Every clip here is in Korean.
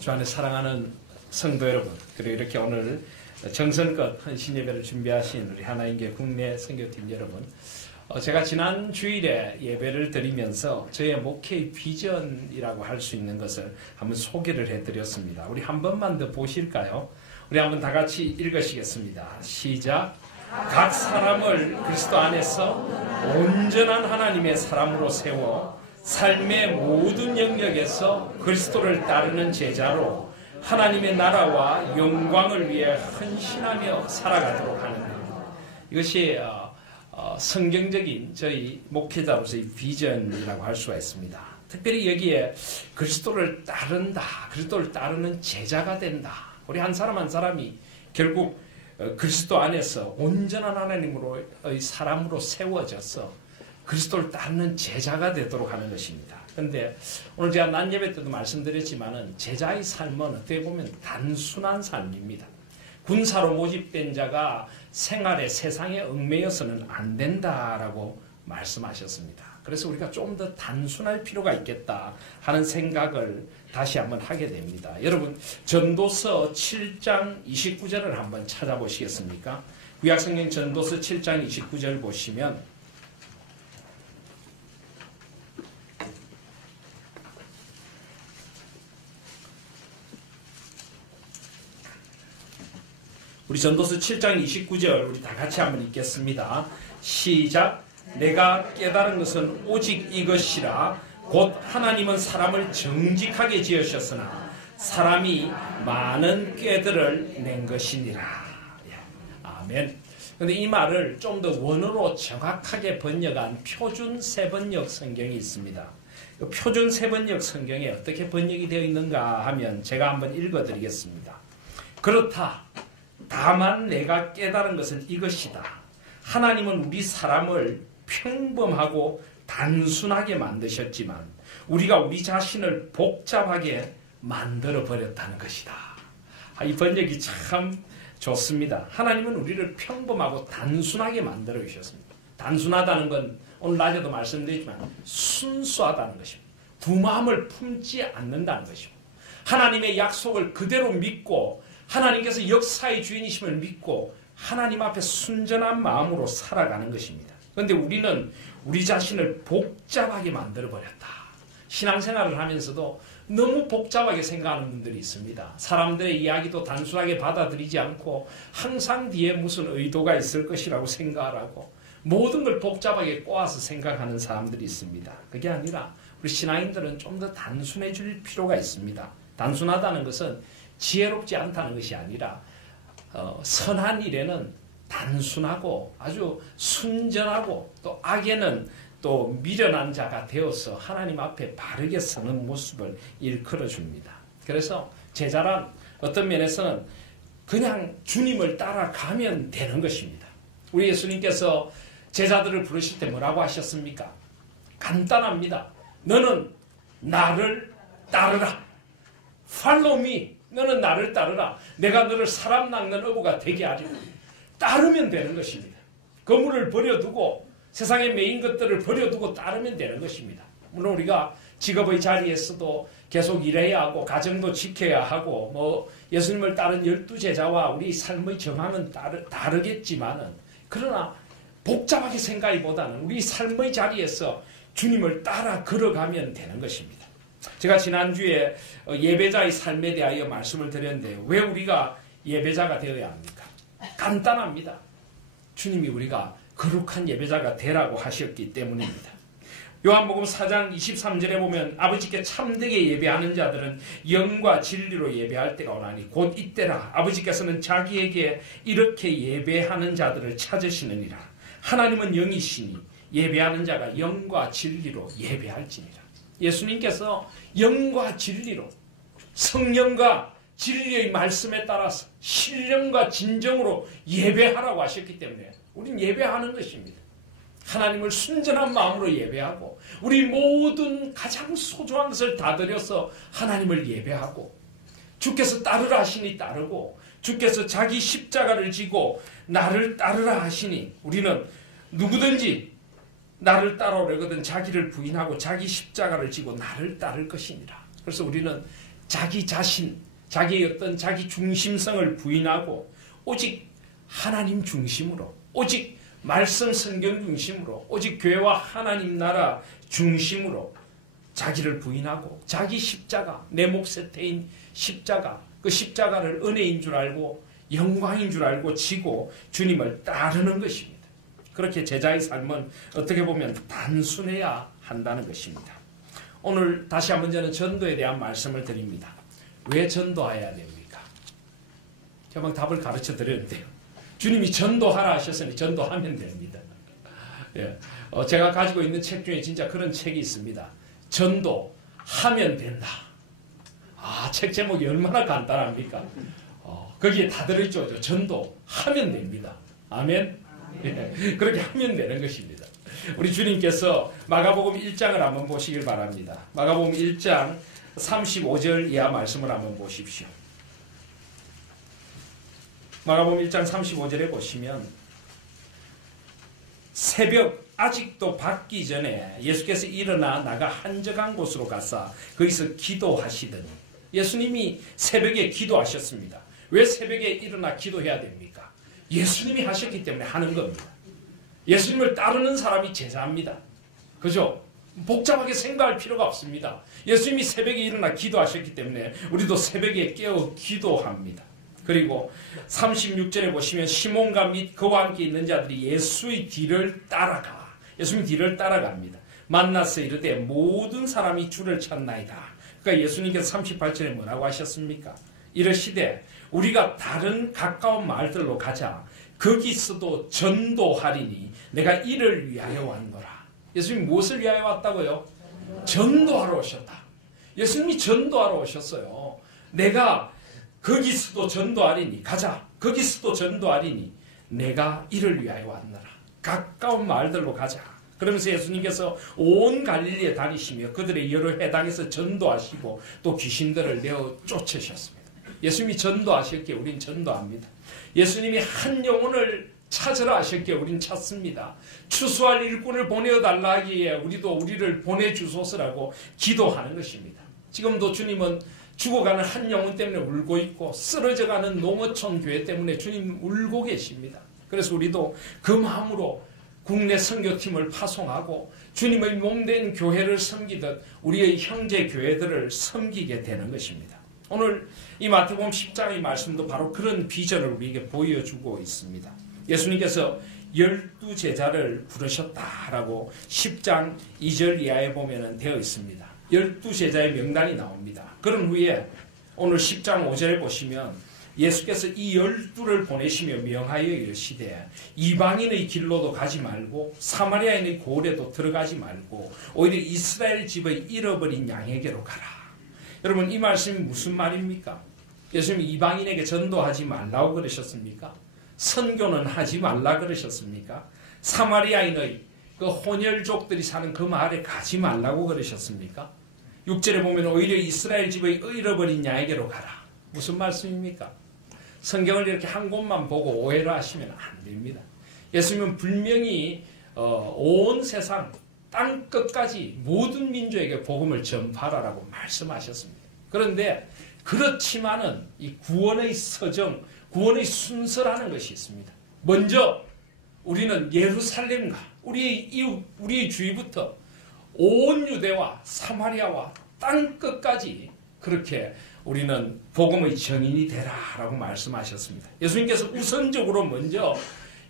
주 안에 사랑하는 성도 여러분, 그리고 이렇게 오늘 정성껏 헌신 예배를 준비하신 우리 하나님교회 국내 선교팀 여러분, 제가 지난 주일에 예배를 드리면서 저의 목회의 비전이라고 할 수 있는 것을 한번 소개를 해드렸습니다. 우리 한 번만 더 보실까요? 우리 한번 다 같이 읽으시겠습니다. 시작. 각 사람을 그리스도 안에서 온전한 하나님의 사람으로 세워 삶의 모든 영역에서 그리스도를 따르는 제자로 하나님의 나라와 영광을 위해 헌신하며 살아가도록 하는 겁니다. 이것이 성경적인 저희 목회자로서의 비전이라고 할 수가 있습니다. 특별히 여기에 그리스도를 따른다, 그리스도를 따르는 제자가 된다. 우리 한 사람 한 사람이 결국 그리스도 안에서 온전한 하나님으로의 사람으로 세워져서 그리스도를 따르는 제자가 되도록 하는 것입니다. 그런데 오늘 제가 낮 예배 때도 말씀드렸지만은 제자의 삶은 어떻게 보면 단순한 삶입니다. 군사로 모집된 자가 생활에 세상에 얽매여서는 안 된다라고 말씀하셨습니다. 그래서 우리가 좀 더 단순할 필요가 있겠다 하는 생각을 다시 한번 하게 됩니다. 여러분, 전도서 7장 29절을 한번 찾아보시겠습니까? 구약성경 전도서 7장 29절 보시면 우리 전도서 7장 29절 우리 다 같이 한번 읽겠습니다. 시작. 내가 깨달은 것은 오직 이것이라 곧 하나님은 사람을 정직하게 지으셨으나 사람이 많은 꾀들을 낸 것이니라. 아멘. 그런데 이 말을 좀 더 원어로 정확하게 번역한 표준 세번역 성경이 있습니다. 표준 세번역 성경에 어떻게 번역이 되어 있는가 하면 제가 한번 읽어드리겠습니다. 그렇다. 다만 내가 깨달은 것은 이것이다. 하나님은 우리 사람을 평범하고 단순하게 만드셨지만 우리가 우리 자신을 복잡하게 만들어버렸다는 것이다. 이 번역이 참 좋습니다. 하나님은 우리를 평범하고 단순하게 만들어 주셨습니다. 단순하다는 건 오늘 낮에도 말씀드렸지만 순수하다는 것입니다. 두 마음을 품지 않는다는 것입니다. 하나님의 약속을 그대로 믿고 하나님께서 역사의 주인이심을 믿고 하나님 앞에 순전한 마음으로 살아가는 것입니다. 그런데 우리는 우리 자신을 복잡하게 만들어버렸다. 신앙생활을 하면서도 너무 복잡하게 생각하는 분들이 있습니다. 사람들의 이야기도 단순하게 받아들이지 않고 항상 뒤에 무슨 의도가 있을 것이라고 생각을 하고 모든 걸 복잡하게 꼬아서 생각하는 사람들이 있습니다. 그게 아니라 우리 신앙인들은 좀 더 단순해질 필요가 있습니다. 단순하다는 것은 지혜롭지 않다는 것이 아니라 선한 일에는 단순하고 아주 순전하고 또 악에는 또 미련한 자가 되어서 하나님 앞에 바르게 서는 모습을 일컬어 줍니다. 그래서 제자란 어떤 면에서는 그냥 주님을 따라가면 되는 것입니다. 우리 예수님께서 제자들을 부르실 때 뭐라고 하셨습니까? 간단합니다. 너는 나를 따르라. Follow me. 너는 나를 따르라. 내가 너를 사람 낚는 어부가 되게 하리라. 따르면 되는 것입니다. 거물을 버려두고 세상의 메인 것들을 버려두고 따르면 되는 것입니다. 물론 우리가 직업의 자리에서도 계속 일해야 하고 가정도 지켜야 하고 뭐 예수님을 따른 12제자와 우리 삶의 정함은 다르겠지만은 그러나 복잡하게 생각하기보다는 우리 삶의 자리에서 주님을 따라 걸어가면 되는 것입니다. 제가 지난주에 예배자의 삶에 대하여 말씀을 드렸는데 왜 우리가 예배자가 되어야 합니까? 간단합니다. 주님이 우리가 거룩한 예배자가 되라고 하셨기 때문입니다. 요한복음 4장 23절에 보면 아버지께 참되게 예배하는 자들은 영과 진리로 예배할 때가 오나니 곧 이때라 아버지께서는 자기에게 이렇게 예배하는 자들을 찾으시느니라. 하나님은 영이시니 예배하는 자가 영과 진리로 예배할지니라. 예수님께서 영과 진리로 성령과 진리의 말씀에 따라서 신령과 진정으로 예배하라고 하셨기 때문에 우리는 예배하는 것입니다. 하나님을 순전한 마음으로 예배하고 우리 모든 가장 소중한 것을 다 드려서 하나님을 예배하고 주께서 따르라 하시니 따르고 주께서 자기 십자가를 지고 나를 따르라 하시니 우리는 누구든지 나를 따라오려거든 자기를 부인하고 자기 십자가를 지고 나를 따를 것이니라. 그래서 우리는 자기 자신, 자기의 어떤 자기 중심성을 부인하고 오직 하나님 중심으로, 오직 말씀 성경 중심으로, 오직 교회와 하나님 나라 중심으로 자기를 부인하고 자기 십자가, 내 몫에 태인 십자가, 그 십자가를 은혜인 줄 알고 영광인 줄 알고 지고 주님을 따르는 것입니다. 그렇게 제자의 삶은 어떻게 보면 단순해야 한다는 것입니다. 오늘 다시 한번 저는 전도에 대한 말씀을 드립니다. 왜 전도해야 됩니까? 제가 답을 가르쳐 드렸는데요. 주님이 전도하라 하셨으니 전도하면 됩니다. 예. 제가 가지고 있는 책 중에 진짜 그런 책이 있습니다. 전도하면 된다. 책 제목이 얼마나 간단합니까? 거기에 다 들어있죠. 전도하면 됩니다. 아멘? 예. 그렇게 하면 되는 것입니다. 우리 주님께서 마가복음 1장을 한번 보시길 바랍니다. 마가복음 1장 35절 이하 말씀을 한번 보십시오. 마가복음 1장 35절에 보시면 새벽 아직도 밝기 전에 예수께서 일어나 나가 한적한 곳으로 가사 거기서 기도하시더니, 예수님이 새벽에 기도하셨습니다. 왜 새벽에 일어나 기도해야 됩니까? 예수님이 하셨기 때문에 하는 겁니다. 예수님을 따르는 사람이 제자입니다. 그죠? 복잡하게 생각할 필요가 없습니다. 예수님이 새벽에 일어나 기도하셨기 때문에 우리도 새벽에 깨어 기도합니다. 그리고 36절에 보시면 시몬과 및 그와 함께 있는 자들이 예수의 뒤를 따라갑니다. 만나서 이르되 모든 사람이 주를 찾나이다. 그러니까 예수님께서 38절에 뭐라고 하셨습니까? 이르시되 우리가 다른 가까운 마을들로 가자. 거기서도 전도하리니 내가 이를 위하여 왔노라. 예수님이 무엇을 위하여 왔다고요? 전도하러 오셨다. 예수님이 전도하러 오셨어요. 내가 거기서도 전도하리니, 가자. 거기서도 전도하리니 내가 이를 위하여 왔노라. 가까운 마을들로 가자. 그러면서 예수님께서 온 갈릴리에 다니시며 그들의 여러 회당에서 전도하시고 또 귀신들을 내어 쫓으셨습니다. 예수님이 전도하셨기에 우린 전도합니다. 예수님이 한 영혼을 찾으라 하셨기에 우린 찾습니다. 추수할 일꾼을 보내어달라 하기에 우리도 우리를 보내주소서라고 기도하는 것입니다. 지금도 주님은 죽어가는 한 영혼 때문에 울고 있고 쓰러져가는 농어촌 교회 때문에 주님 울고 계십니다. 그래서 우리도 그 마음으로 국내 선교팀을 파송하고 주님의 몸된 교회를 섬기듯 우리의 형제 교회들을 섬기게 되는 것입니다. 오늘 이 마태복음 10장의 말씀도 바로 그런 비전을 우리에게 보여주고 있습니다. 예수님께서 12제자를 부르셨다라고 10장 2절 이하에 보면 되어 있습니다. 12제자의 명단이 나옵니다. 그런 후에 오늘 10장 5절에 보시면 예수께서 이 12를 보내시며 명하여 이르시되 이방인의 길로도 가지 말고 사마리아인의 고을에도 들어가지 말고 오히려 이스라엘 집의 잃어버린 양에게로 가라. 여러분, 이 말씀이 무슨 말입니까? 예수님이 이방인에게 전도하지 말라고 그러셨습니까? 선교는 하지 말라 그러셨습니까? 사마리아인의 그 혼혈족들이 사는 그 마을에 가지 말라고 그러셨습니까? 6절에 보면 오히려 이스라엘 집의 잃어버린 양에게로 가라. 무슨 말씀입니까? 성경을 이렇게 한 곳만 보고 오해를 하시면 안 됩니다. 예수님은 분명히 온 세상 땅 끝까지 모든 민족에게 복음을 전파하라고 말씀하셨습니다. 그런데 그렇지만은 이 구원의 서정, 구원의 순서라는 것이 있습니다. 먼저 우리는 예루살렘과 우리의 이웃, 우리의 주위부터 온 유대와 사마리아와 땅 끝까지 그렇게 우리는 복음의 증인이 되라라고 말씀하셨습니다. 예수님께서 우선적으로 먼저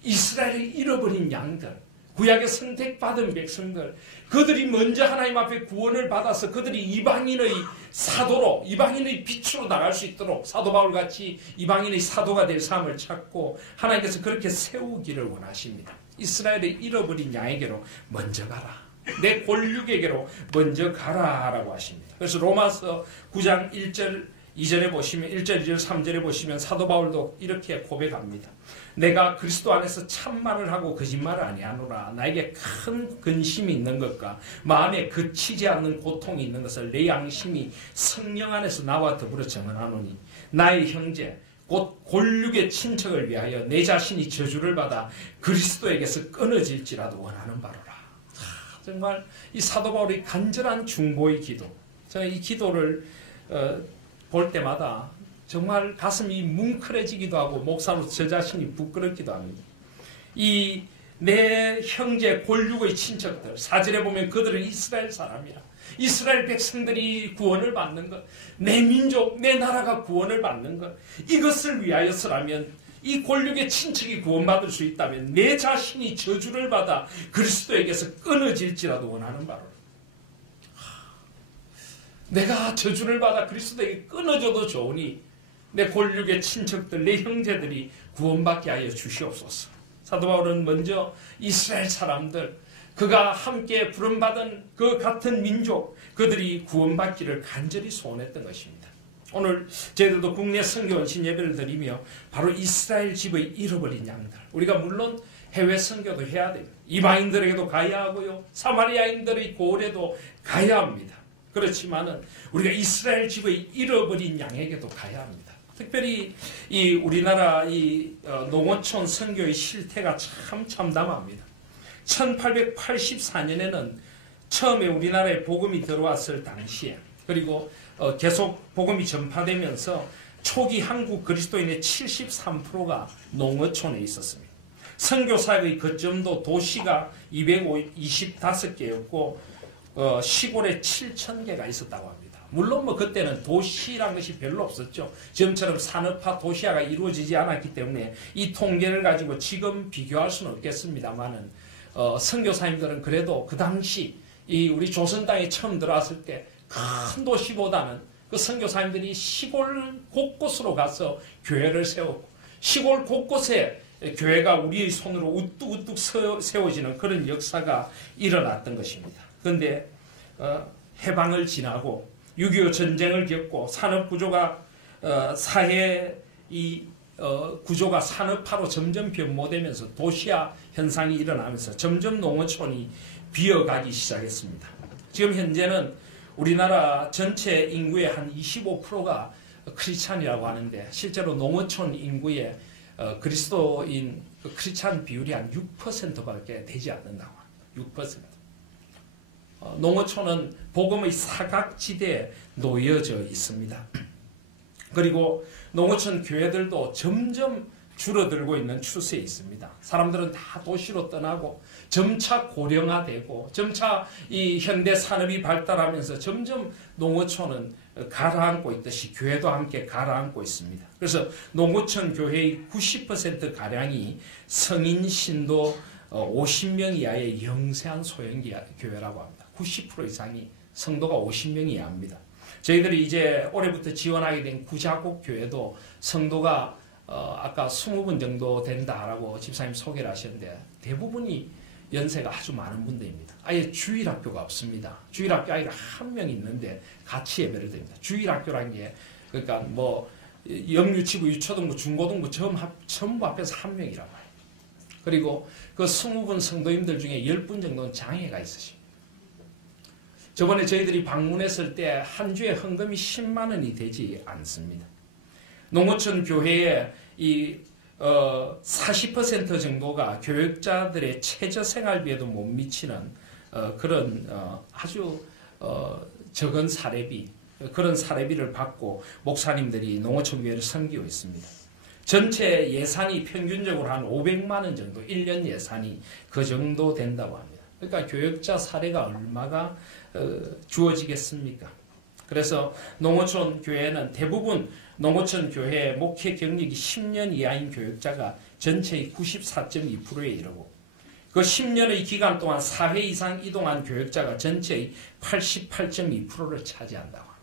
이스라엘의 잃어버린 양들, 구약의 선택받은 백성들, 그들이 먼저 하나님 앞에 구원을 받아서 그들이 이방인의 사도로, 이방인의 빛으로 나갈 수 있도록 사도 바울같이 이방인의 사도가 될 삶을 찾고 하나님께서 그렇게 세우기를 원하십니다. 이스라엘의 잃어버린 양에게로 먼저 가라. 내 골육에게로 먼저 가라라고 하십니다. 그래서 로마서 9장 1절 2절에 보시면 1절 2절 3절에 보시면 사도 바울도 이렇게 고백합니다. 내가 그리스도 안에서 참말을 하고 거짓말을 아니하노라. 나에게 큰 근심이 있는 것과 마음에 그치지 않는 고통이 있는 것을 내 양심이 성령 안에서 나와 더불어 증언하노니 나의 형제 곧 골육의 친척을 위하여 내 자신이 저주를 받아 그리스도에게서 끊어질지라도 원하는 바로라. 정말 이 사도 바울의 간절한 중보의 기도, 저는 이 기도를 볼 때마다 정말 가슴이 뭉클해지기도 하고 목사로 저 자신이 부끄럽기도 합니다. 이 내 형제 골육의 친척들, 4절에 보면 그들은 이스라엘 사람이야. 이스라엘 백성들이 구원을 받는 것, 내 민족, 내 나라가 구원을 받는 것, 이것을 위하여서라면, 이 골육의 친척이 구원받을 수 있다면 내 자신이 저주를 받아 그리스도에게서 끊어질지라도 원하는 바로, 내가 저주를 받아 그리스도에게 끊어져도 좋으니 내 골육의 친척들, 내 형제들이 구원받게 하여 주시옵소서. 사도 바울은 먼저 이스라엘 사람들, 그가 함께 부름받은 그 같은 민족, 그들이 구원받기를 간절히 소원했던 것입니다. 오늘 저희들도 국내 선교 원신 예배를 드리며 바로 이스라엘 집의 잃어버린 양들, 우리가 물론 해외 선교도 해야 됩니다. 이방인들에게도 가야 하고요, 사마리아인들의 고을에도 가야 합니다. 그렇지만은 우리가 이스라엘 집의 잃어버린 양에게도 가야 합니다. 특별히 이 우리나라 이 농어촌 선교의 실태가 참 참담합니다. 1884년에는 처음에 우리나라에 복음이 들어왔을 당시에, 그리고 계속 복음이 전파되면서 초기 한국 그리스도인의 73%가 농어촌에 있었습니다. 선교사역의 거점도 도시가 225개였고 시골에 7,000개가 있었다고 합니다. 물론 그때는 도시란 것이 별로 없었죠. 지금처럼 산업화 도시화가 이루어지지 않았기 때문에 이 통계를 가지고 지금 비교할 수는 없겠습니다만은 선교사님들은 그래도 그 당시 이 우리 조선 땅에 처음 들어왔을 때 큰 도시보다는 그 선교사님들이 시골 곳곳으로 가서 교회를 세웠고, 시골 곳곳에 교회가 우리의 손으로 우뚝우뚝 세워지는 그런 역사가 일어났던 것입니다. 그런데 해방을 지나고 6.25 전쟁을 겪고 산업구조가 사회 구조가 산업화로 점점 변모되면서 도시화 현상이 일어나면서 점점 농어촌이 비어가기 시작했습니다. 지금 현재는 우리나라 전체 인구의 한 25%가 크리스찬이라고 하는데, 실제로 농어촌 인구의 그리스도인 크리스찬 비율이 한 6%밖에 되지 않는다고 합니다. 6%. 농어촌은 복음의 사각지대에 놓여져 있습니다. 그리고 농어촌 교회들도 점점 줄어들고 있는 추세에 있습니다. 사람들은 다 도시로 떠나고 점차 고령화되고 점차 이 현대 산업이 발달하면서 점점 농어촌은 가라앉고 있듯이 교회도 함께 가라앉고 있습니다. 그래서 농어촌 교회의 90%가량이 성인 신도 50명 이하의 영세한 소형 교회라고 합니다. 90% 이상이 성도가 50명 이하입니다. 저희들이 이제 올해부터 지원하게 된 구자국 교회도 성도가 아까 20분 정도 된다라고 집사님 소개를 하셨는데, 대부분이 연세가 아주 많은 분들입니다. 아예 주일학교가 없습니다. 주일학교 아이가 한 명 있는데 같이 예배를 드립니다. 주일학교라는 게 그러니까 영유치부, 유초등부, 중고등부 전부 앞에서 한 명이라고 해요. 그리고 그 20분 성도님들 중에 10분 정도는 장애가 있으십니다. 저번에 저희들이 방문했을 때 한 주에 헌금이 10만 원이 되지 않습니다. 농어촌 교회의 이 40% 정도가 교역자들의 최저 생활비에도 못 미치는 그런 아주 적은 사례비, 그런 사례비를 받고 목사님들이 농어촌 교회를 섬기고 있습니다. 전체 예산이 평균적으로 한 500만 원 정도, 1년 예산이 그 정도 된다고 합니다. 그러니까 교역자 사례가 얼마가 주어지겠습니까? 그래서 농어촌 교회는 대부분 농어촌 교회 목회 경력이 10년 이하인 교역자가 전체의 94.2%에 이르고, 그 10년의 기간 동안 4회 이상 이동한 교역자가 전체의 88.2%를 차지한다고 합니다.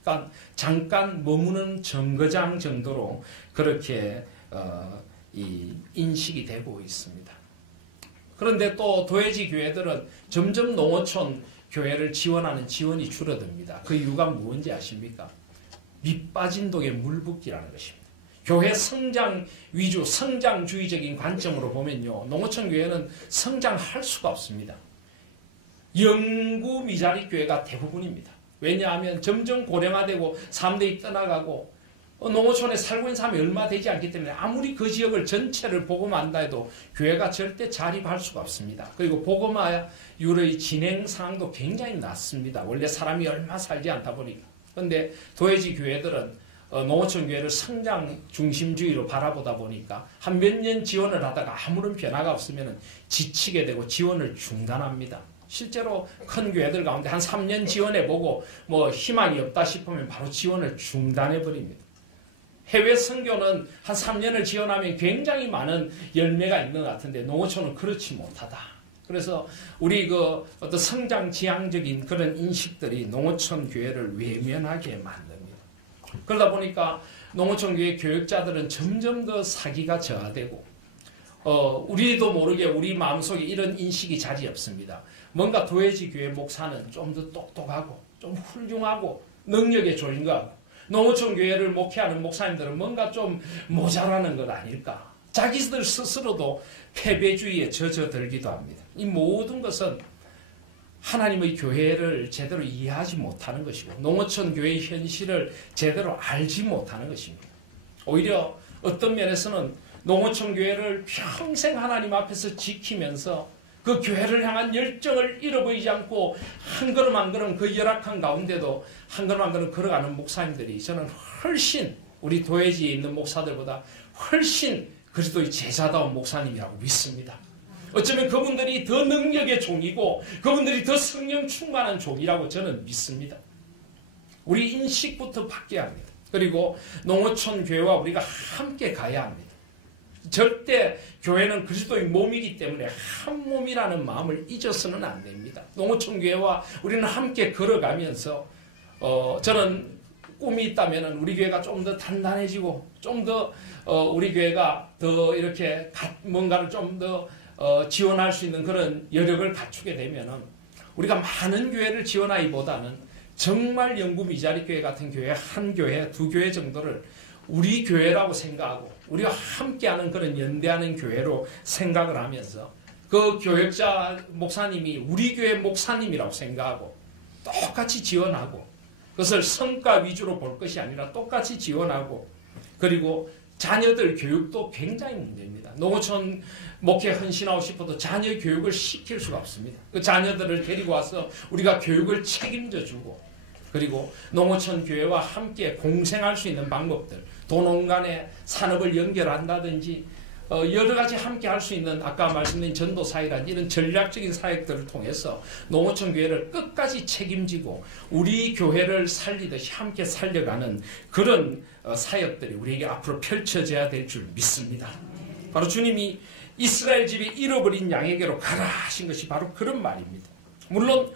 그러니까 잠깐 머무는 정거장 정도로 그렇게 인식이 되고 있습니다. 그런데 또 도회지 교회들은 점점 농어촌 교회를 지원하는 지원이 줄어듭니다. 그 이유가 무엇인지 아십니까? 밑빠진 독에 물 붓기라는 것입니다. 교회 성장 위주, 성장주의적인 관점으로 보면요, 농어촌 교회는 성장할 수가 없습니다. 영구 미자리 교회가 대부분입니다. 왜냐하면 점점 고령화되고 사람들이 떠나가고 농어촌에 살고 있는 사람이 얼마 되지 않기 때문에 아무리 그 지역을 전체를 복음한다 해도 교회가 절대 자립할 수가 없습니다. 그리고 복음화율의 진행 상황도 굉장히 낮습니다. 원래 사람이 얼마 살지 않다 보니까. 그런데 도회지 교회들은 농어촌 교회를 성장 중심주의로 바라보다 보니까 한 몇 년 지원을 하다가 아무런 변화가 없으면 지치게 되고 지원을 중단합니다. 실제로 큰 교회들 가운데 한 3년 지원해보고 뭐 희망이 없다 싶으면 바로 지원을 중단해버립니다. 해외 선교는 한 3년을 지원하면 굉장히 많은 열매가 있는 것 같은데 농어촌은 그렇지 못하다. 그래서 우리 그 어떤 성장 지향적인 그런 인식들이 농어촌 교회를 외면하게 만듭니다. 그러다 보니까 농어촌 교회 교육자들은 점점 더 사기가 저하되고 우리도 모르게 우리 마음속에 이런 인식이 자리 없습니다. 뭔가 도회지 교회 목사는 좀 더 똑똑하고 좀 훌륭하고 능력에 졸린 것 같고 농어촌 교회를 목회하는 목사님들은 뭔가 좀 모자라는 것 아닐까. 자기들 스스로도 패배주의에 젖어들기도 합니다. 이 모든 것은 하나님의 교회를 제대로 이해하지 못하는 것이고 농어촌 교회의 현실을 제대로 알지 못하는 것입니다. 오히려 어떤 면에서는 농어촌 교회를 평생 하나님 앞에서 지키면서 그 교회를 향한 열정을 잃어버리지 않고 한 걸음 한 걸음 그 열악한 가운데도 한 걸음 한 걸음 걸어가는 목사님들이 저는 훨씬 우리 도회지에 있는 목사들보다 훨씬 그리스도의 제자다운 목사님이라고 믿습니다. 어쩌면 그분들이 더 능력의 종이고 그분들이 더 성령 충만한 종이라고 저는 믿습니다. 우리 인식부터 바뀌어야 합니다. 그리고 농어촌 교회와 우리가 함께 가야 합니다. 절대 교회는 그리스도의 몸이기 때문에 한 몸이라는 마음을 잊어서는 안 됩니다. 농어촌 교회와 우리는 함께 걸어가면서 저는 꿈이 있다면 우리 교회가 좀 더 단단해지고 좀 더 우리 교회가 더 이렇게 뭔가를 좀 더 지원할 수 있는 그런 여력을 갖추게 되면은 우리가 많은 교회를 지원하기보다는 정말 영구 미자리 교회 같은 교회 한 교회, 두 교회 정도를 우리 교회라고 생각하고 우리가 함께하는 그런 연대하는 교회로 생각을 하면서 그 교역자 목사님이 우리 교회 목사님이라고 생각하고 똑같이 지원하고 그것을 성과 위주로 볼 것이 아니라 똑같이 지원하고 그리고 자녀들 교육도 굉장히 문제입니다. 농어촌 목회 헌신하고 싶어도 자녀 교육을 시킬 수가 없습니다. 그 자녀들을 데리고 와서 우리가 교육을 책임져 주고 그리고 농어촌 교회와 함께 공생할 수 있는 방법들 도농 간의 산업을 연결한다든지 여러 가지 함께 할 수 있는 아까 말씀드린 전도사회란 이런 전략적인 사역들을 통해서 농어촌 교회를 끝까지 책임지고 우리 교회를 살리듯이 함께 살려가는 그런 사역들이 우리에게 앞으로 펼쳐져야 될 줄 믿습니다. 바로 주님이 이스라엘 집이 잃어버린 양에게로 가라 하신 것이 바로 그런 말입니다. 물론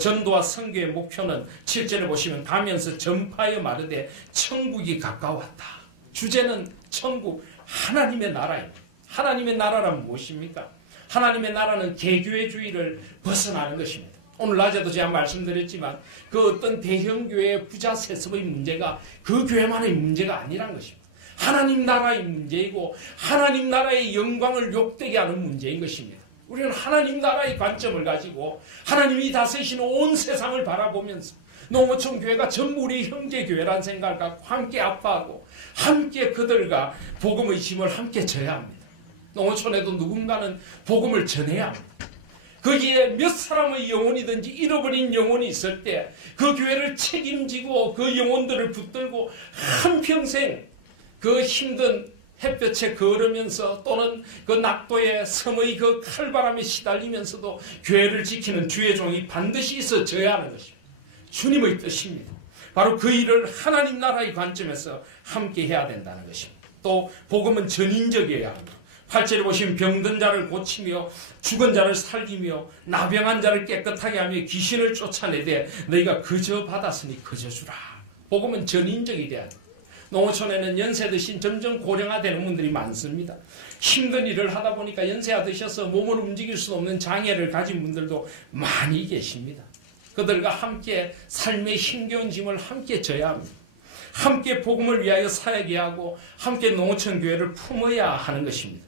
전도와 선교의 목표는 7절에 보시면 가면서 전파하여 말하되 천국이 가까웠다. 주제는 천국 하나님의 나라입니다. 하나님의 나라란 무엇입니까? 하나님의 나라는 개교회주의를 벗어나는 것입니다. 오늘 낮에도 제가 말씀드렸지만 그 어떤 대형교회의 부자 세습의 문제가 그 교회만의 문제가 아니란 것입니다. 하나님 나라의 문제이고 하나님 나라의 영광을 욕되게 하는 문제인 것입니다. 우리는 하나님 나라의 관점을 가지고 하나님이 다스리시는 온 세상을 바라보면서 농어촌 교회가 전부 우리 형제교회라는 생각을 갖고 함께 아파하고 함께 그들과 복음의 짐을 함께 져야 합니다. 농어촌에도 누군가는 복음을 전해야 합니다. 거기에 몇 사람의 영혼이든지 잃어버린 영혼이 있을 때 그 교회를 책임지고 그 영혼들을 붙들고 한평생 그 힘든 햇볕에 걸으면서 또는 그 낙도의 섬의 그 칼바람에 시달리면서도 교회를 지키는 주의 종이 반드시 있어져야 하는 것입니다. 주님의 뜻입니다. 바로 그 일을 하나님 나라의 관점에서 함께 해야 된다는 것입니다. 또 복음은 전인적이어야 합니다. 8절에 보시면 병든 자를 고치며 죽은 자를 살리며 나병한 자를 깨끗하게 하며 귀신을 쫓아내되 너희가 그저 받았으니 그저 주라. 복음은 전인적이 돼야 됩니다. 농어촌에는 연세 드신 점점 고령화되는 분들이 많습니다. 힘든 일을 하다 보니까 연세가 드셔서 몸을 움직일 수 없는 장애를 가진 분들도 많이 계십니다. 그들과 함께 삶의 힘겨운 짐을 함께 져야 합니다. 함께 복음을 위하여 사역해야 하고 함께 농어촌 교회를 품어야 하는 것입니다.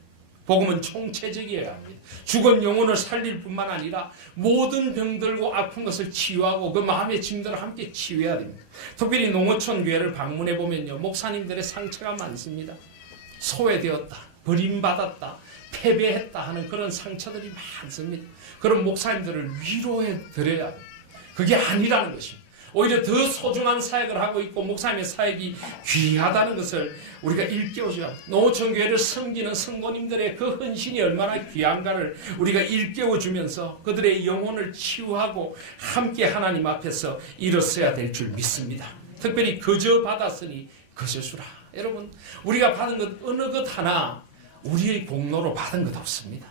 복음은 총체적이어야 합니다. 죽은 영혼을 살릴 뿐만 아니라 모든 병들고 아픈 것을 치유하고 그 마음의 짐들을 함께 치유해야 됩니다. 특별히 농어촌 교회를 방문해 보면요, 목사님들의 상처가 많습니다. 소외되었다, 버림받았다, 패배했다 하는 그런 상처들이 많습니다. 그런 목사님들을 위로해 드려야 합니다. 그게 아니라는 것입니다. 오히려 더 소중한 사역을 하고 있고 목사님의 사역이 귀하다는 것을 우리가 일깨워줘야 합니다. 농어촌 교회를 섬기는 성도님들의 그 헌신이 얼마나 귀한가를 우리가 일깨워주면서 그들의 영혼을 치유하고 함께 하나님 앞에서 일어서야 될 줄 믿습니다. 특별히 거저 받았으니 거저 주라. 여러분, 우리가 받은 것 어느 것 하나 우리의 공로로 받은 것 없습니다.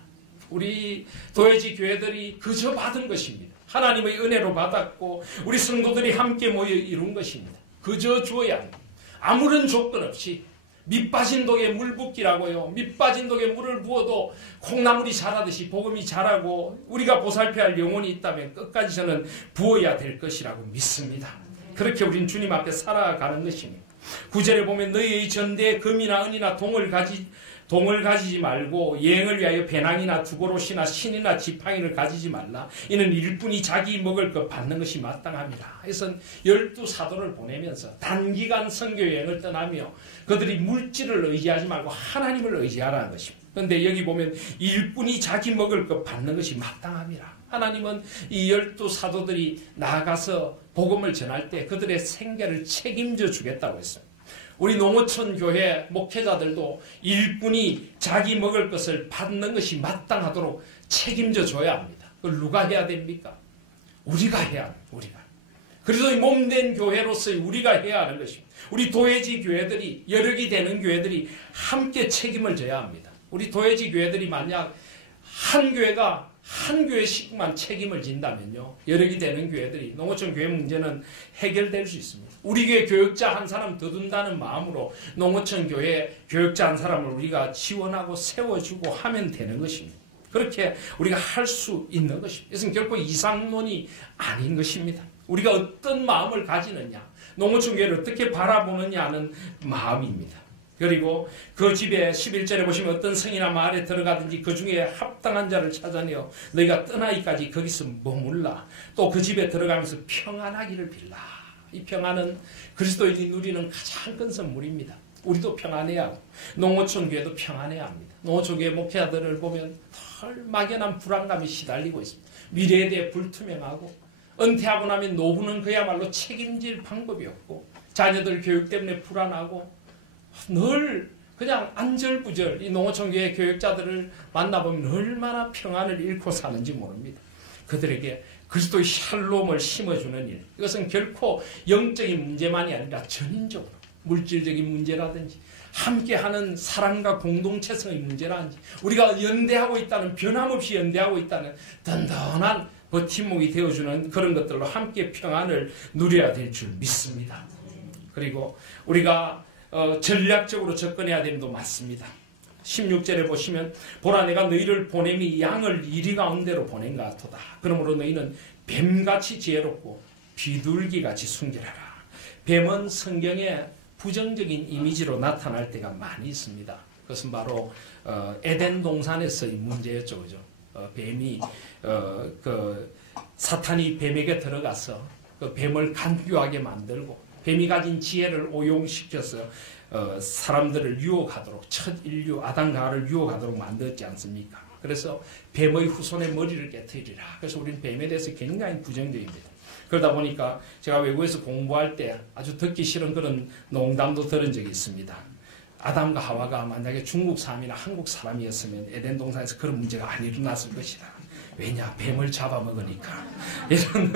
우리 도회지 교회들이 그저 받은 것입니다. 하나님의 은혜로 받았고 우리 성도들이 함께 모여 이룬 것입니다. 그저 주어야 합니다. 아무런 조건 없이 밑 빠진 독에 물 붓기라고요. 밑 빠진 독에 물을 부어도 콩나물이 자라듯이 복음이 자라고 우리가 보살펴야 할 영혼이 있다면 끝까지 저는 부어야 될 것이라고 믿습니다. 그렇게 우린 주님 앞에 살아가는 것입니다. 9절에 보면 너희의 전대에 금이나 은이나 동을 가지지 말고 여행을 위하여 배낭이나 두고롯이나 신이나 지팡이를 가지지 말라. 이는 일꾼이 자기 먹을 것 받는 것이 마땅합니다. 그래서 12사도를 보내면서 단기간 선교여행을 떠나며 그들이 물질을 의지하지 말고 하나님을 의지하라는 것입니다. 그런데 여기 보면 일꾼이 자기 먹을 것 받는 것이 마땅합니다. 하나님은 이 12사도들이 나아가서 복음을 전할 때 그들의 생계를 책임져 주겠다고 했어요. 우리 농어촌 교회 목회자들도 일꾼이 자기 먹을 것을 받는 것이 마땅하도록 책임져 줘야 합니다. 그걸 누가 해야 됩니까? 우리가 해야 합니다. 우리가. 그래서 몸된 교회로서의 우리가 해야 하는 것입니다. 우리 도회지 교회들이 여력이 되는 교회들이 함께 책임을 져야 합니다. 우리 도회지 교회들이 만약 한 교회가 한 교회씩만 책임을 진다면요, 여력이 되는 교회들이 농어촌 교회 문제는 해결될 수 있습니다. 우리 교회 교육자 한 사람 더 둔다는 마음으로 농어촌 교회 교육자 한 사람을 우리가 지원하고 세워주고 하면 되는 것입니다. 그렇게 우리가 할 수 있는 것입니다. 이것은 결코 이상론이 아닌 것입니다. 우리가 어떤 마음을 가지느냐, 농어촌 교회를 어떻게 바라보느냐는 마음입니다. 그리고 그 집에 11절에 보시면 어떤 성이나 마을에 들어가든지 그 중에 합당한 자를 찾아내어 너희가 떠나기까지 거기서 머물라. 또 그 집에 들어가면서 평안하기를 빌라. 이 평안은 그리스도인이 누리는 가장 큰 선물입니다. 우리도 평안해야 하고 농어촌 교회도 평안해야 합니다. 농어촌 교회 목회자들을 보면 덜 막연한 불안감이 시달리고 있습니다. 미래에 대해 불투명하고 은퇴하고 나면 노후는 그야말로 책임질 방법이 없고 자녀들 교육 때문에 불안하고 늘 그냥 안절부절 이 농어촌 교회 교육자들을 만나보면 얼마나 평안을 잃고 사는지 모릅니다. 그들에게 그리스도의 샬롬을 심어주는 일, 이것은 결코 영적인 문제만이 아니라 전인적으로 물질적인 문제라든지 함께하는 사랑과 공동체성의 문제라든지 우리가 연대하고 있다는, 변함없이 연대하고 있다는 든든한 버팀목이 되어주는 그런 것들로 함께 평안을 누려야 될 줄 믿습니다. 그리고 우리가 전략적으로 접근해야 됨도 맞습니다. 16절에 보시면 보라 내가 너희를 보냄이 양을 이리 가운데로 보낸 것 같도다. 그러므로 너희는 뱀같이 지혜롭고 비둘기같이 순결하라. 뱀은 성경에 부정적인 이미지로 나타날 때가 많이 있습니다. 그것은 바로 에덴 동산에서의 문제였죠. 그죠? 뱀이 사탄이 뱀에게 들어가서 그 뱀을 간교하게 만들고 뱀이 가진 지혜를 오용시켜서 사람들을 유혹하도록, 첫 인류 아담과 하와를 유혹하도록 만들었지 않습니까? 그래서 뱀의 후손의 머리를 깨트리라. 그래서 우리는 뱀에 대해서 굉장히 부정적입니다. 그러다 보니까 제가 외국에서 공부할 때 아주 듣기 싫은 그런 농담도 들은 적이 있습니다. 아담과 하와가 만약에 중국 사람이나 한국 사람이었으면 에덴 동산에서 그런 문제가 안 일어났을 것이다. 왜냐? 뱀을 잡아먹으니까. 이런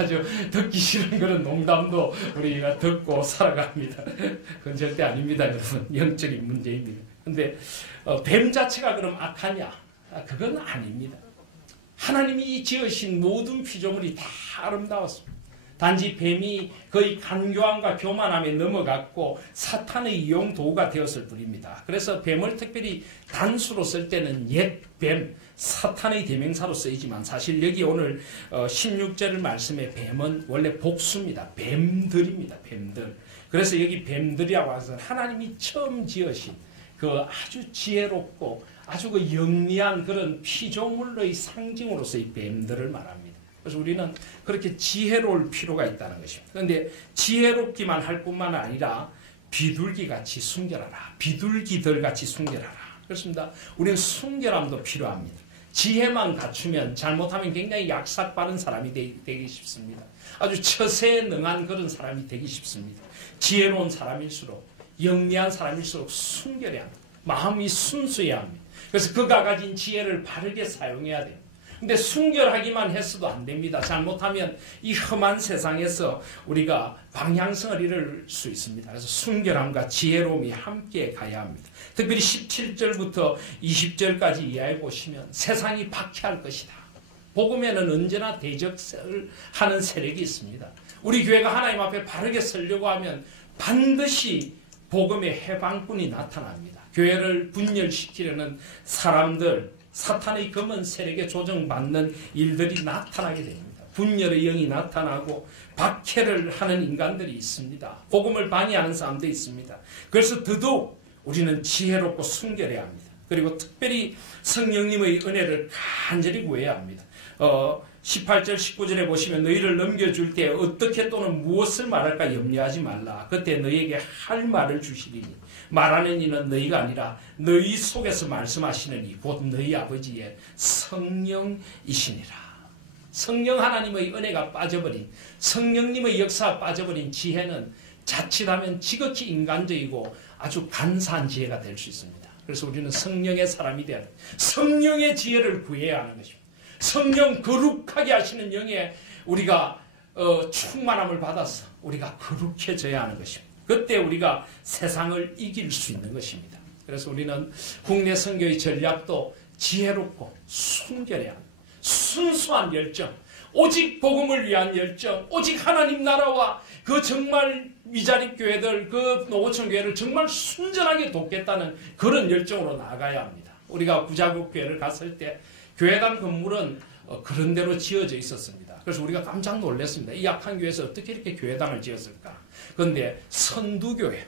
아주 듣기 싫은 그런 농담도 우리가 듣고 살아갑니다. 그건 절대 아닙니다, 여러분. 영적인 문제입니다. 근데 뱀 자체가 그럼 악하냐? 그건 아닙니다. 하나님이 지으신 모든 피조물이 다 아름다웠습니다. 단지 뱀이 거의 간교함과 교만함에 넘어갔고 사탄의 이용 도구가 되었을 뿐입니다. 그래서 뱀을 특별히 단수로 쓸 때는 옛 뱀, 사탄의 대명사로 쓰이지만 사실 여기 오늘 16절 말씀의 뱀은 원래 복수입니다. 뱀들입니다. 뱀들. 그래서 여기 뱀들이라고 해서 하나님이 처음 지으신 그 아주 지혜롭고 아주 그 영리한 그런 피조물의 상징으로서의 뱀들을 말합니다. 그래서 우리는 그렇게 지혜로울 필요가 있다는 것입니다. 그런데 지혜롭기만 할 뿐만 아니라 비둘기같이 순결하라. 비둘기들같이 순결하라. 그렇습니다. 우리는 순결함도 필요합니다. 지혜만 갖추면 잘못하면 굉장히 약삭빠른 사람이 되기 쉽습니다. 아주 처세에 능한 그런 사람이 되기 쉽습니다. 지혜로운 사람일수록, 영리한 사람일수록 순결해야 합니다. 마음이 순수해야 합니다. 그래서 그가 가진 지혜를 바르게 사용해야 돼요. 근데 순결하기만 했어도 안 됩니다. 잘못하면 이 험한 세상에서 우리가 방향성을 잃을 수 있습니다. 그래서 순결함과 지혜로움이 함께 가야 합니다. 특별히 17절부터 20절까지 이해해 보시면 세상이 박해할 것이다. 복음에는 언제나 대적을 하는 세력이 있습니다. 우리 교회가 하나님 앞에 바르게 서려고 하면 반드시 복음의 해방꾼이 나타납니다. 교회를 분열시키려는 사람들, 사탄의 검은 세력에 조정받는 일들이 나타나게 됩니다. 분열의 영이 나타나고 박해를 하는 인간들이 있습니다. 복음을 방해하는 사람도 있습니다. 그래서 더더욱 우리는 지혜롭고 순결해야 합니다. 그리고 특별히 성령님의 은혜를 간절히 구해야 합니다. 18절 19절에 보시면 너희를 넘겨줄 때 어떻게 또는 무엇을 말할까 염려하지 말라. 그때 너희에게 할 말을 주시리니 말하는 이는 너희가 아니라 너희 속에서 말씀하시는 이 곧 너희 아버지의 성령이시니라. 성령 하나님의 은혜가 빠져버린, 성령님의 역사가 빠져버린 지혜는 자칫하면 지극히 인간적이고 아주 간사한 지혜가 될 수 있습니다. 그래서 우리는 성령의 사람이 되어야 합니다. 성령의 지혜를 구해야 하는 것입니다. 성령 거룩하게 하시는 영에 우리가 충만함을 받아서 우리가 거룩해져야 하는 것입니다. 그때 우리가 세상을 이길 수 있는 것입니다. 그래서 우리는 국내 선교의 전략도 지혜롭고 순결해야 합니다. 순수한 열정, 오직 복음을 위한 열정, 오직 하나님 나라와 그 정말 위자립 교회들, 그 노고청 교회를 정말 순전하게 돕겠다는 그런 열정으로 나아가야 합니다. 우리가 구자국 교회를 갔을 때 교회당 건물은 그런 대로 지어져 있었습니다. 그래서 우리가 깜짝 놀랐습니다. 이 약한 교회에서 어떻게 이렇게 교회당을 지었을까? 그런데 선두교회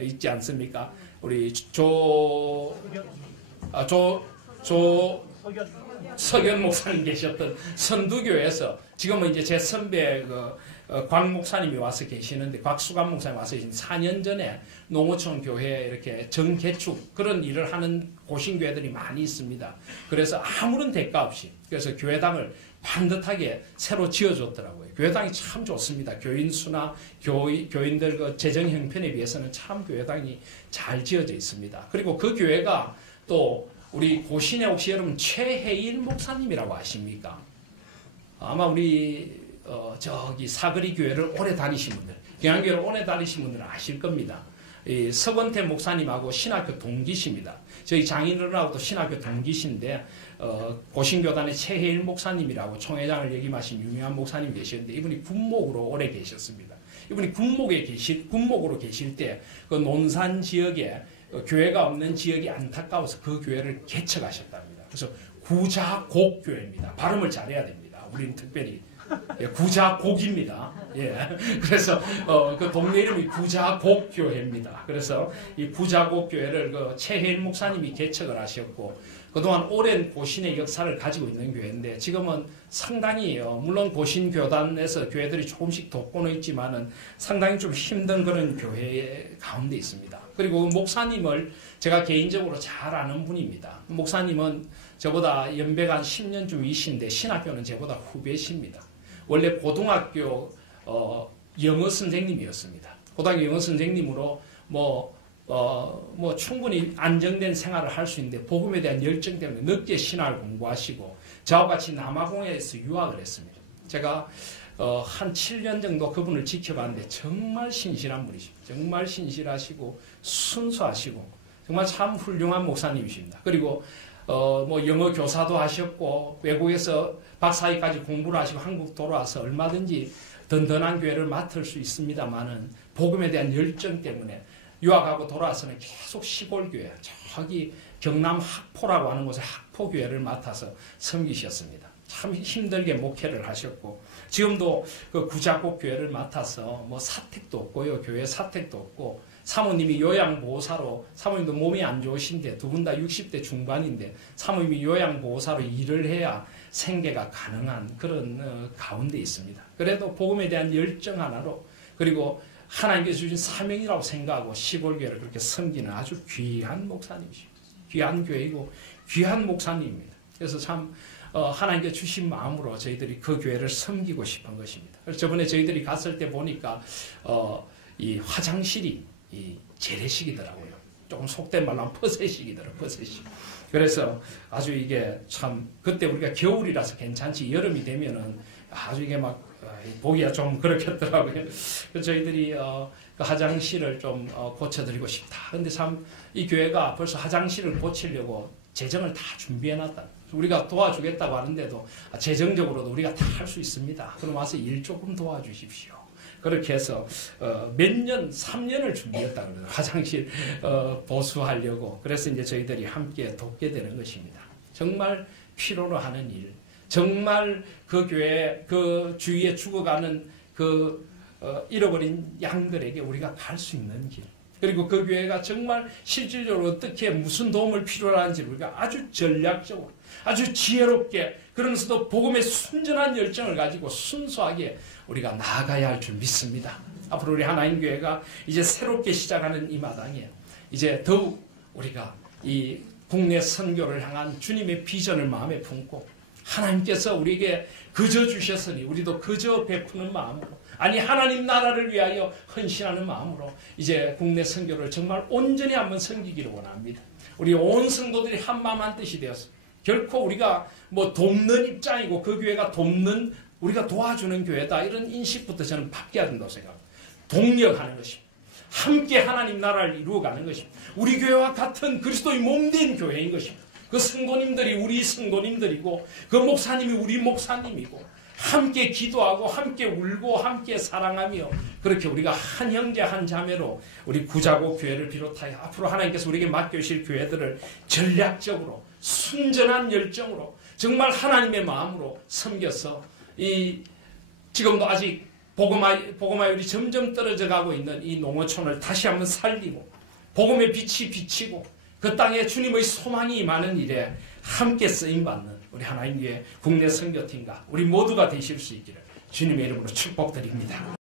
있지 않습니까? 우리 서견 목사님 계셨던 선두교회에서 지금은 이제 제 선배 곽 목사님이 와서 계시는데 곽수감 목사님 와서 계신 4년 전에 농어촌 교회에 이렇게 정개축 그런 일을 하는 고신교회들이 많이 있습니다. 그래서 아무런 대가 없이 그래서 교회당을 반듯하게 새로 지어줬더라고요. 교회당이 참 좋습니다. 교인 수나 교인들 그 재정 형편에 비해서는 참 교회당이 잘 지어져 있습니다. 그리고 그 교회가 또 우리 고신에 혹시 여러분 최혜일 목사님이라고 아십니까? 아마 우리 저기 사거리 교회를 오래 다니신 분들, 경양교회를 오래 다니신 분들은 아실 겁니다. 이 서건태 목사님하고 신학교 동기십니다. 저희 장인어른하고도 신학교 동기신데 고신교단의 최혜일 목사님이라고 총회장을 역임하신 유명한 목사님 계셨는데 이분이 군목으로 오래 계셨습니다. 이분이 군목으로 계실 때 그 논산 지역에 교회가 없는 지역이 안타까워서 그 교회를 개척하셨답니다. 그래서 구자곡교회입니다. 발음을 잘해야 됩니다. 우리는 특별히 구자곡입니다. 예. 그래서 그 동네 이름이 구자곡교회입니다. 그래서 이 구자곡교회를 그 최혜일 목사님이 개척을 하셨고 그동안 오랜 고신의 역사를 가지고 있는 교회인데 지금은 상당히 물론 고신교단에서 교회들이 조금씩 돕고는 있지만은 상당히 좀 힘든 그런 교회 가운데 있습니다. 그리고 목사님을 제가 개인적으로 잘 아는 분입니다. 목사님은 저보다 연배가 한 10년쯤 위신데 신학교는 저보다 후배십니다. 원래 고등학교 영어 선생님이었습니다. 고등학교 영어 선생님으로 충분히 안정된 생활을 할 수 있는데 복음에 대한 열정 때문에 늦게 신학을 공부하시고 저와 같이 남아공에서 유학을 했습니다. 제가 한 7년 정도 그분을 지켜봤는데 정말 신실한 분이십니다. 정말 신실하시고 순수하시고 정말 참 훌륭한 목사님이십니다. 그리고 영어 교사도 하셨고 외국에서 박사학위까지 공부를 하시고 한국 돌아와서 얼마든지 든든한 교회를 맡을 수 있습니다만은 복음에 대한 열정 때문에 유학하고 돌아와서는 계속 시골교회 저기 경남 학포라고 하는 곳에 학포교회를 맡아서 섬기셨습니다. 참 힘들게 목회를 하셨고 지금도 그 구자곡교회를 맡아서 사택도 없고요. 교회 사택도 없고 사모님이 요양보호사로 사모님도 몸이 안 좋으신데 두 분 다 60대 중반인데 사모님이 요양보호사로 일을 해야 생계가 가능한 그런 가운데 있습니다. 그래도 복음에 대한 열정 하나로 그리고 하나님께서 주신 사명이라고 생각하고 시골교회를 그렇게 섬기는 아주 귀한 목사님이십니다. 귀한 교회이고 귀한 목사님입니다. 그래서 참 하나님께 주신 마음으로 저희들이 그 교회를 섬기고 싶은 것입니다. 그래서 저번에 저희들이 갔을 때 보니까 이 화장실이 이 재래식이더라고요. 조금 속된 말로 하면 퍼세식이더라고요. 퍼세식. 그래서 아주 이게 참 그때 우리가 겨울이라서 괜찮지 여름이 되면은 아주 이게 막 보기가 좀 그렇겠더라고요. 그래서 저희들이 그 화장실을 좀 고쳐드리고 싶다. 근데 참 이 교회가 벌써 화장실을 고치려고 재정을 다 준비해놨다. 우리가 도와주겠다고 하는데도 재정적으로도 우리가 다 할 수 있습니다. 그럼 와서 일 조금 도와주십시오. 그렇게 해서 몇 년, 3년을 준비했다 그러거든요. 화장실 보수하려고. 그래서 이제 저희들이 함께 돕게 되는 것입니다. 정말 필요로 하는 일, 정말 그 교회, 그 주위에 죽어가는 그 잃어버린 양들에게 우리가 갈 수 있는 길. 그리고 그 교회가 정말 실질적으로 어떻게 무슨 도움을 필요로 하는지 우리가 아주 전략적으로, 아주 지혜롭게, 그러면서도 복음의 순전한 열정을 가지고 순수하게 우리가 나아가야 할 줄 믿습니다. 앞으로 우리 하나님 교회가 이제 새롭게 시작하는 이 마당에 이제 더욱 우리가 이 국내 선교를 향한 주님의 비전을 마음에 품고 하나님께서 우리에게 거저 주셨으니 우리도 거저 베푸는 마음으로, 아니 하나님 나라를 위하여 헌신하는 마음으로 이제 국내 선교를 정말 온전히 한번 섬기기를 원합니다. 우리 온 성도들이 한 마음 한 뜻이 되었습니다. 결코 우리가 뭐 돕는 입장이고 그 교회가 돕는, 우리가 도와주는 교회다 이런 인식부터 저는 바뀌어야 된다고 생각합니다. 동력하는 것입니다. 함께 하나님 나라를 이루어가는 것입니다. 우리 교회와 같은 그리스도의 몸된 교회인 것입니다. 그 성도님들이 우리 성도님들이고 그 목사님이 우리 목사님이고 함께 기도하고 함께 울고 함께 사랑하며 그렇게 우리가 한 형제 한 자매로 우리 구자국 교회를 비롯하여 앞으로 하나님께서 우리에게 맡겨주실 교회들을 전략적으로 순전한 열정으로 정말 하나님의 마음으로 섬겨서 이 지금도 아직 복음화율이 점점 떨어져 가고 있는 이 농어촌을 다시 한번 살리고 복음의 빛이 비치고 그 땅에 주님의 소망이 임하는 일에 함께 쓰임받는 우리 하나님의 국내 선교팀과 우리 모두가 되실 수 있기를 주님의 이름으로 축복드립니다.